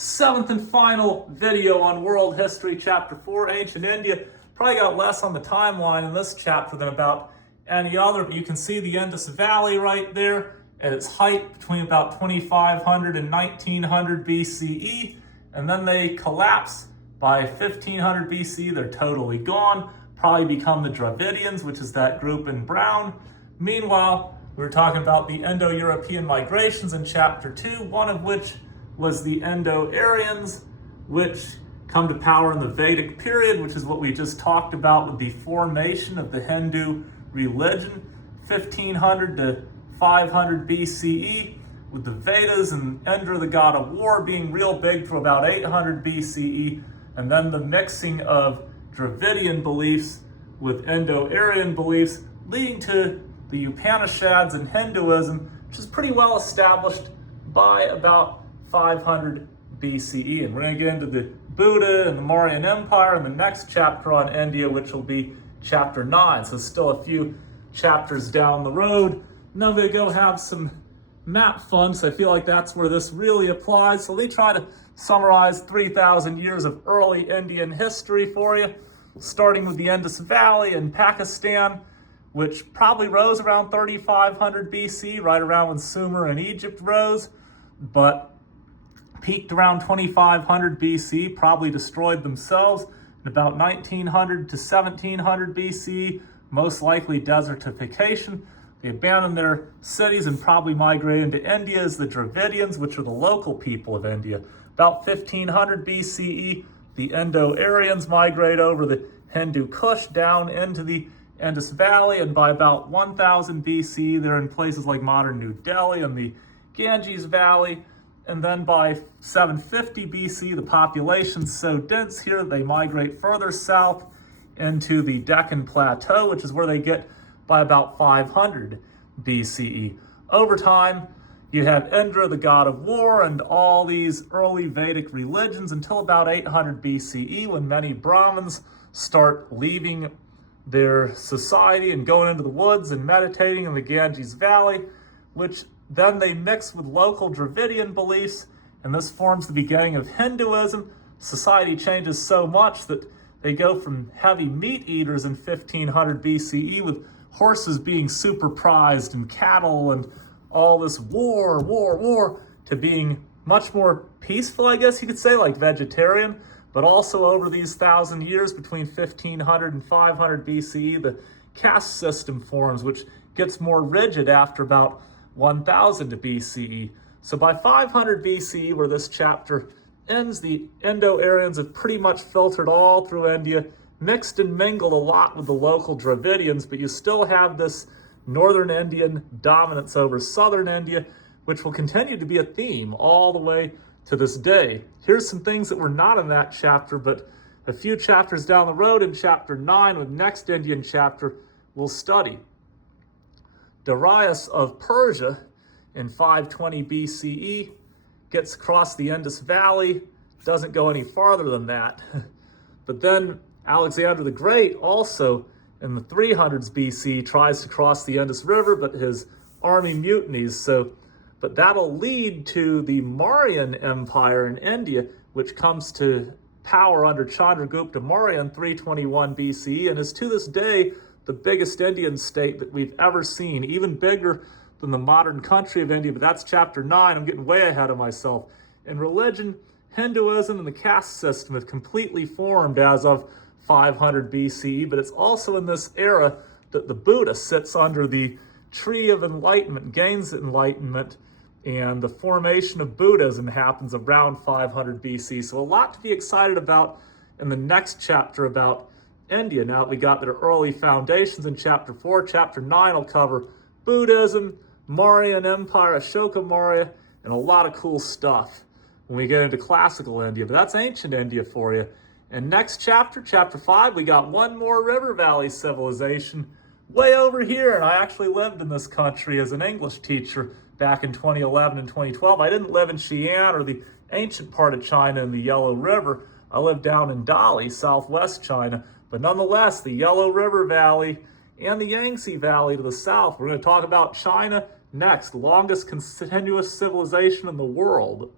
seventh and final video on world history, chapter 4, ancient India. Probably got less on the timeline in this chapter than about any other, but you can see the Indus Valley right there at its height between about 2500 and 1900 BCE, and then they collapse by 1500 BC. They're totally gone, probably become the Dravidians, which is that group in brown. Meanwhile, we were talking about the Indo-European migrations in chapter 2, one of which was the Indo-Aryans, which come to power in the Vedic period, which is what we just talked about with the formation of the Hindu religion, 1500 to 500 BCE, with the Vedas and Indra, the god of war, being real big for about 800 BCE, and then the mixing of Dravidian beliefs with Indo-Aryan beliefs, leading to the Upanishads and Hinduism, which is pretty well established by about 500 BCE. And we're going to get into the Buddha and the Mauryan Empire in the next chapter on India, which will be chapter 9. So still a few chapters down the road. Now they go have some map fun, so I feel like that's where this really applies. So they try to summarize 3,000 years of early Indian history for you, starting with the Indus Valley in Pakistan, which probably rose around 3,500 BC, right around when Sumer and Egypt rose, but peaked around 2,500 BC, probably destroyed themselves in about 1900 to 1700 BC, most likely desertification. They abandoned their cities and probably migrated into India as the Dravidians, which are the local people of India. About 1500 BCE, the Indo-Aryans migrate over the Hindu Kush down into the Indus Valley, and by about 1000 BC, they're in places like modern New Delhi and the Ganges Valley. And then by 750 BC, the population's so dense here, they migrate further south into the Deccan Plateau, which is where they get by about 500 BCE. Over time, you have Indra, the god of war, and all these early Vedic religions until about 800 BCE, when many Brahmins start leaving their society and going into the woods and meditating in the Ganges Valley, which then they mix with local Dravidian beliefs, and this forms the beginning of Hinduism. Society changes so much that they go from heavy meat eaters in 1500 BCE with horses being super prized and cattle and all this war, to being much more peaceful, I guess you could say, like vegetarian. But also over these 1,000 years between 1500 and 500 BCE, the caste system forms, which gets more rigid after about 1000 BCE. So by 500 BCE, where this chapter ends, the Indo-Aryans have pretty much filtered all through India, mixed and mingled a lot with the local Dravidians, but you still have this northern Indian dominance over southern India, which will continue to be a theme all the way to this day. Here's some things that were not in that chapter, but a few chapters down the road in chapter 9, with next Indian chapter, we'll study. Darius of Persia in 520 BCE gets across the Indus Valley, doesn't go any farther than that. But then Alexander the Great also in the 300s BC tries to cross the Indus River, but his army mutinies. But that'll lead to the Mauryan Empire in India, which comes to power under Chandragupta Maurya in 321 BCE, and is to this day the biggest Indian state that we've ever seen, even bigger than the modern country of India. But that's chapter 9. I'm getting way ahead of myself. In religion, Hinduism and the caste system have completely formed as of 500 BCE, but it's also in this era that the Buddha sits under the tree of enlightenment, gains enlightenment, and the formation of Buddhism happens around 500 BC. So a lot to be excited about in the next chapter about India. Now that we got their early foundations in chapter 4, chapter 9 will cover Buddhism, Mauryan Empire, Ashoka Maurya, and a lot of cool stuff when we get into classical India. But that's ancient India for you. And next chapter, chapter 5, we got one more river valley civilization way over here. And I actually lived in this country as an English teacher back in 2011 and 2012. I didn't live in Xi'an or the ancient part of China in the Yellow River. I lived down in Dali, southwest China. But nonetheless, the Yellow River Valley and the Yangtze Valley to the south. We're going to talk about China next, longest continuous civilization in the world.